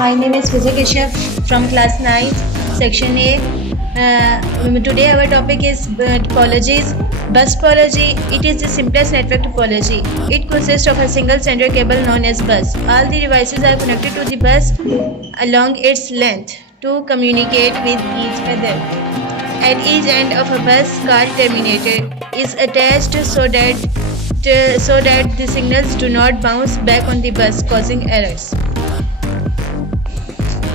My name is Vijay Keshav from class 9, section A. Today our topic is topologies. Bus topology, it is the simplest network topology. It consists of a single standard cable known as bus. All the devices are connected to the bus along its length to communicate with each other. At each end of a bus, called terminator, is attached so that the signals do not bounce back on the bus, causing errors.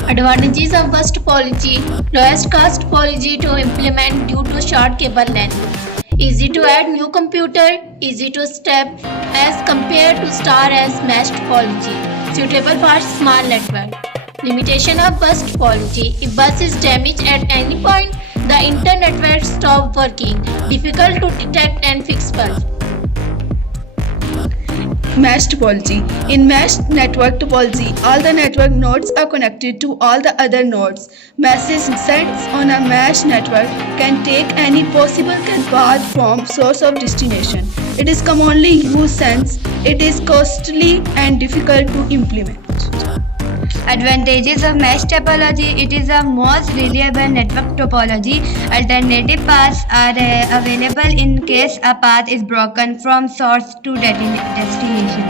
Advantages of bus topology: lowest cost topology to implement due to short cable length. Easy to add new computer, easy to step as compared to star as mesh topology. Suitable for small network. Limitation of bus topology: if bus is damaged at any point, the internet network stop working. Difficult to detect and fix bus. Mesh topology. In mesh network topology, all the network nodes are connected to all the other nodes. Message sent on a mesh network can take any possible path from source of destination. It is commonly used since it is costly and difficult to implement. Advantages of mesh topology: it is the most reliable network topology. Alternative paths are available in case a path is broken from source to destination.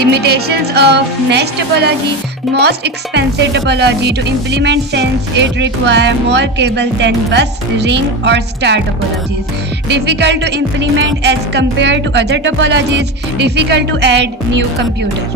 Limitations of mesh topology: most expensive topology to implement since it requires more cable than bus, ring or star topologies. Difficult to implement as compared to other topologies. Difficult to add new computer.